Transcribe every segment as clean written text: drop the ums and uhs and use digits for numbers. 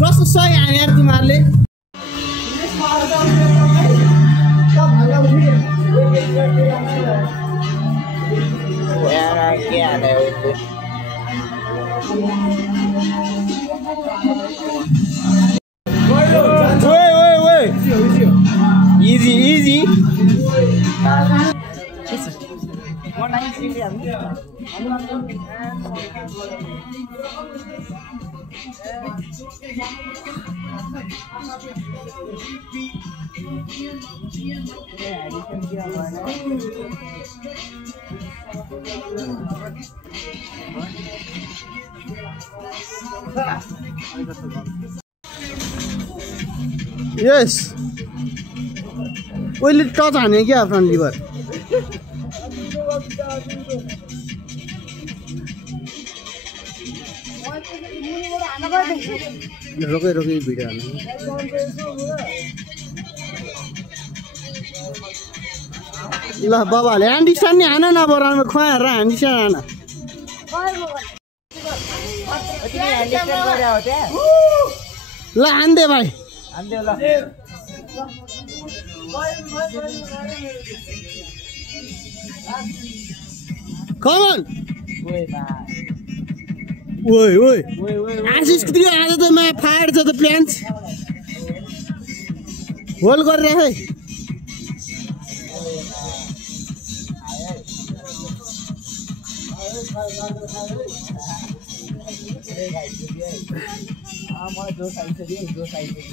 कस्तो सही हाने यार तिमीहरूले के हाने Easy. Yes. Will it touch on क्या front lever? रोके भिडियो हाल्नु ल बाबाले ह्यान्डिस्ट्यान्ड नि हान न बराबर खुवाएर ह्यान्डिस्ट्यान्ड हान ल हान्दे भाइ Come on. Oi. Ashish कितनी आया तो मैं फायर था तो प्लान्स होल कर रहे हैं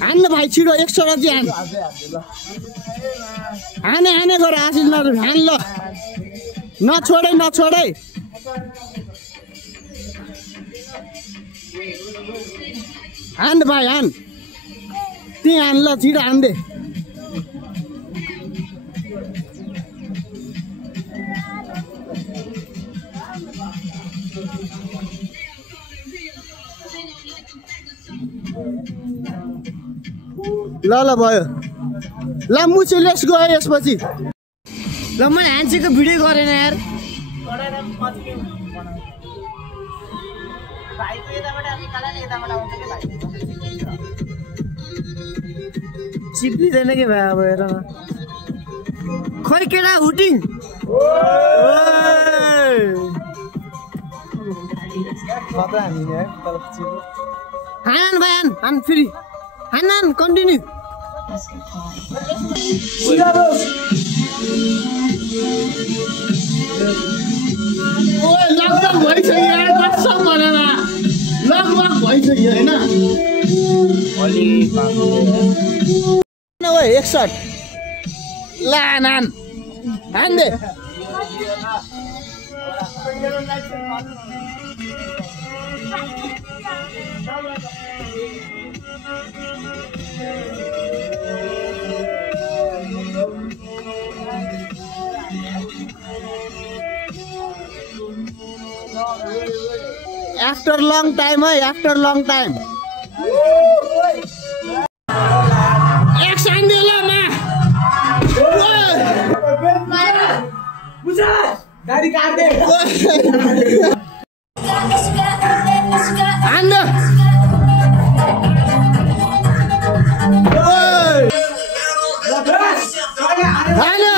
आने भाई छिड़ो एक्स्ट्रा जी आने करो आशीष ना हान लो ना छोड़े हान भाई हान ती हान लो छिड़ो हान दे ल भयो ल मुचे लेट्स गो यसपछि ल मैले ह्यान्डसेकको भिडियो गरेन यार चिप्लिँदैन के भाइ अब हेर न खै केटा हुटिङ हान भाइ हान फेरि हान कन्टिन्यू लगभग भइसक्यो यार कसम भनेर लगभग भइसक्यो हैन एक शट ला naan हान्दे After long time, after long time. Action dulu mah. Buset, dari kade. Anda. Halo.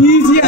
Easy.